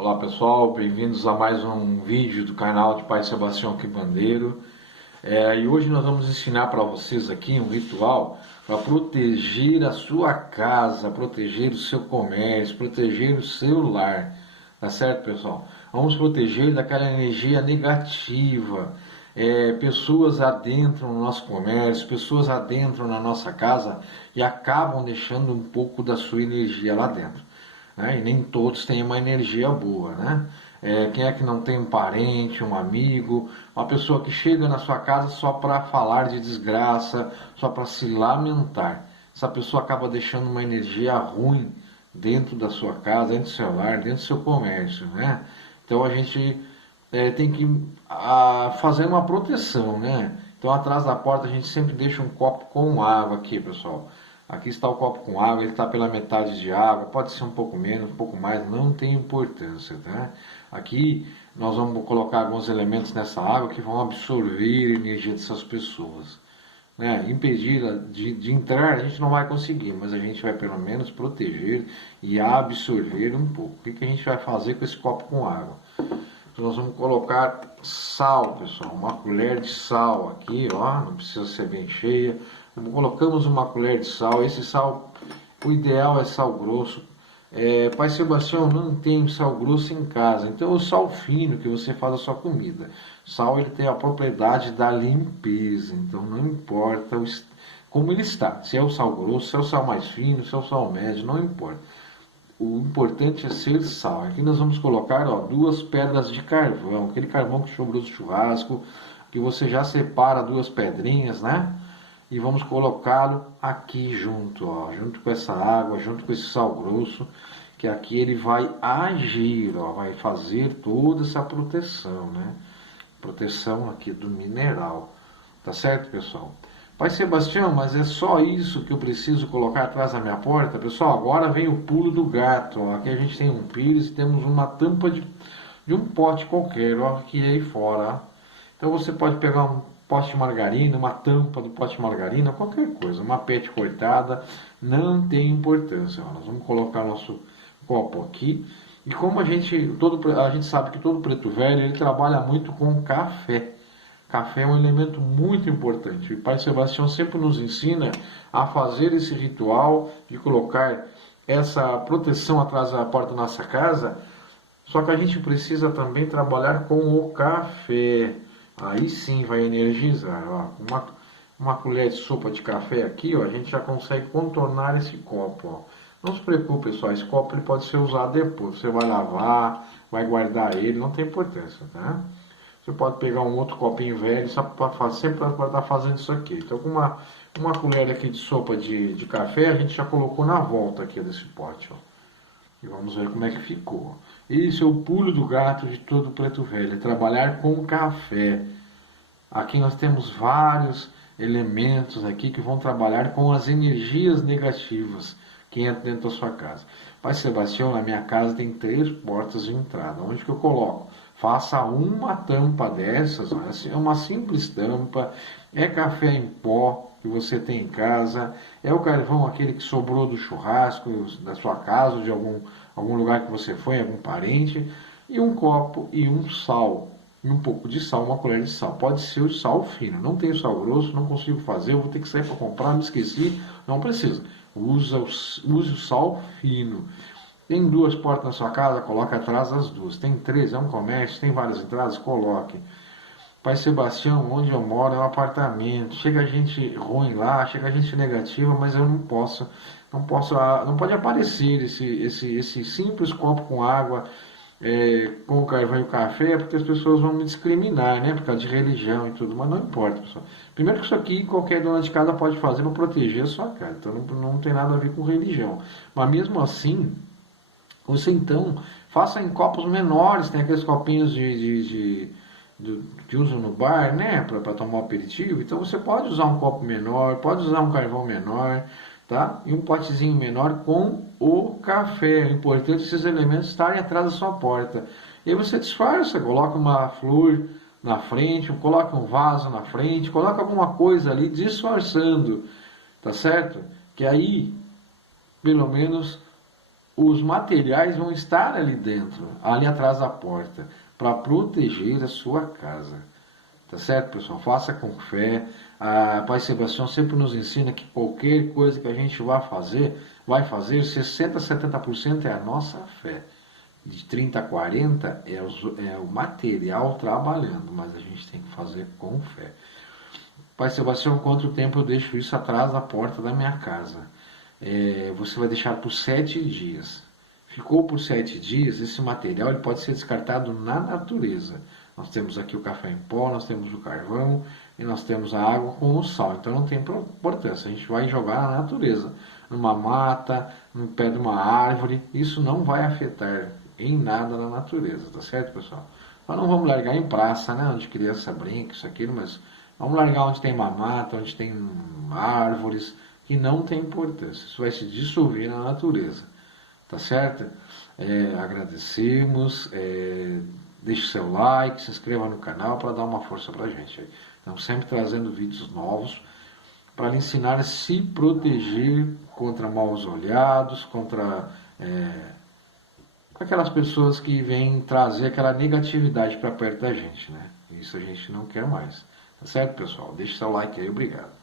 Olá pessoal, bem-vindos a mais um vídeo do canal de Pai Sebastião Quibandeiro. E hoje nós vamos ensinar para vocês aqui um ritual para proteger a sua casa, proteger o seu comércio, proteger o seu lar. Tá certo, pessoal? Vamos proteger daquela energia negativa. Pessoas adentram no nosso comércio, pessoas adentram na nossa casa e acabam deixando um pouco da sua energia lá dentro. Né? E nem todos têm uma energia boa, né? Quem é que não tem um parente, um amigo, uma pessoa que chega na sua casa só para falar de desgraça, só para se lamentar? Essa pessoa acaba deixando uma energia ruim dentro da sua casa, dentro do seu lar, dentro do seu comércio, né? Então a gente tem que fazer uma proteção, né? Então atrás da porta a gente sempre deixa um copo com água aqui, pessoal. Aqui está o copo com água, ele está pela metade de água, pode ser um pouco menos, um pouco mais, não tem importância, tá? Aqui nós vamos colocar alguns elementos nessa água que vão absorver a energia dessas pessoas. Né? Impedir de entrar a gente não vai conseguir, mas a gente vai pelo menos proteger e absorver um pouco. O que a gente vai fazer com esse copo com água? Então, nós vamos colocar sal, pessoal, uma colher de sal aqui, ó, não precisa ser bem cheia. Colocamos uma colher de sal. Esse sal, o ideal é sal grosso. Pai Sebastião, não tem sal grosso em casa, então o sal fino que você faz a sua comida. Sal, ele tem a propriedade da limpeza, então não importa como ele está, se é o sal grosso, se é o sal mais fino, se é o sal médio, não importa. O importante é ser sal. Aqui nós vamos colocar 2 pedras de carvão, aquele carvão que sobrou do churrasco, que você já separa 2 pedrinhas, né? E vamos colocá-lo aqui junto, ó, junto com essa água, junto com esse sal grosso, que aqui ele vai agir, ó, vai fazer toda essa proteção, né? Proteção aqui do mineral. Tá certo, pessoal? Pai Sebastião, mas é só isso que eu preciso colocar atrás da minha porta? Pessoal, agora vem o pulo do gato, ó. Aqui a gente tem um pires e temos uma tampa de um pote qualquer, ó, aqui aí fora, ó. Então você pode pegar um pote de margarina, uma tampa do pote de margarina, qualquer coisa, uma pet cortada, não tem importância. Nós vamos colocar nosso copo aqui. E como a gente sabe que todo preto velho ele trabalha muito com café. Café é um elemento muito importante. O Pai Sebastião sempre nos ensina a fazer esse ritual de colocar essa proteção atrás da porta da nossa casa. Só que a gente precisa também trabalhar com o café. Aí sim vai energizar. Ó. Uma colher de sopa de café aqui, ó, a gente já consegue contornar esse copo. Ó. Não se preocupe, pessoal, esse copo ele pode ser usado depois. Você vai lavar, vai guardar ele, não tem importância. Tá? Você pode pegar um outro copinho velho, sempre para estar fazendo isso aqui. Então com uma colher aqui de sopa de café, a gente já colocou na volta aqui desse pote. Ó. E vamos ver como é que ficou. Esse é o pulo do gato de todo preto velho, é trabalhar com café. Aqui nós temos vários elementos aqui que vão trabalhar com as energias negativas que entram dentro da sua casa. Pai Sebastião, na minha casa tem 3 portas de entrada. Onde que eu coloco? Faça uma tampa dessas, é uma simples tampa, é café em pó que você tem em casa, é o carvão aquele que sobrou do churrasco da sua casa, ou de algum lugar que você foi, algum parente, e um copo e um sal, e um pouco de sal, uma colher de sal. Pode ser o sal fino, não tenho sal grosso, não consigo fazer, eu vou ter que sair para comprar, me esqueci, não precisa. Use o sal fino. Tem 2 portas na sua casa, coloque atrás das 2. Tem 3, é um comércio, tem várias entradas, coloque. Pai Sebastião, onde eu moro é um apartamento, chega gente ruim lá, chega gente negativa, mas eu não pode aparecer esse simples copo com água, com o carvão e o café, porque as pessoas vão me discriminar, né, por causa de religião e tudo, mas não importa, pessoal. Primeiro que isso aqui qualquer dona de casa pode fazer para proteger a sua casa, então não tem nada a ver com religião. Mas mesmo assim, você então faça em copos menores, tem aqueles copinhos que usam no bar, né, para tomar um aperitivo. Então você pode usar um copo menor, pode usar um carvão menor, tá? E um potezinho menor com o café. É importante esses elementos estarem atrás da sua porta. E aí você disfarça, coloca uma flor na frente, coloca um vaso na frente, coloca alguma coisa ali disfarçando, tá certo? Que aí, pelo menos, os materiais vão estar ali dentro, ali atrás da porta, para proteger a sua casa. Tá certo, pessoal? Faça com fé. A Pai Sebastião sempre nos ensina que qualquer coisa que a gente vai fazer 60% a 70% é a nossa fé. De 30% a 40% é o material trabalhando, mas a gente tem que fazer com fé. Pai Sebastião, quanto tempo eu deixo isso atrás da porta da minha casa? Você vai deixar por 7 dias. Ficou por 7 dias, esse material ele pode ser descartado na natureza. Nós temos aqui o café em pó, nós temos o carvão e nós temos a água com o sal. Então não tem importância, a gente vai jogar na natureza, numa mata, no pé de uma árvore. Isso não vai afetar em nada na natureza, tá certo, pessoal? Nós não vamos largar em praça, né, onde criança brinca, isso, aquilo, mas vamos largar onde tem uma mata, onde tem árvores, que não tem importância. Isso vai se dissolver na natureza. Tá certo? Agradecemos. Deixe seu like, se inscreva no canal para dar uma força pra gente. Estamos sempre trazendo vídeos novos para lhe ensinar a se proteger contra maus olhados, contra aquelas pessoas que vêm trazer aquela negatividade para perto da gente, né? Isso a gente não quer mais. Tá certo, pessoal? Deixe seu like aí, obrigado.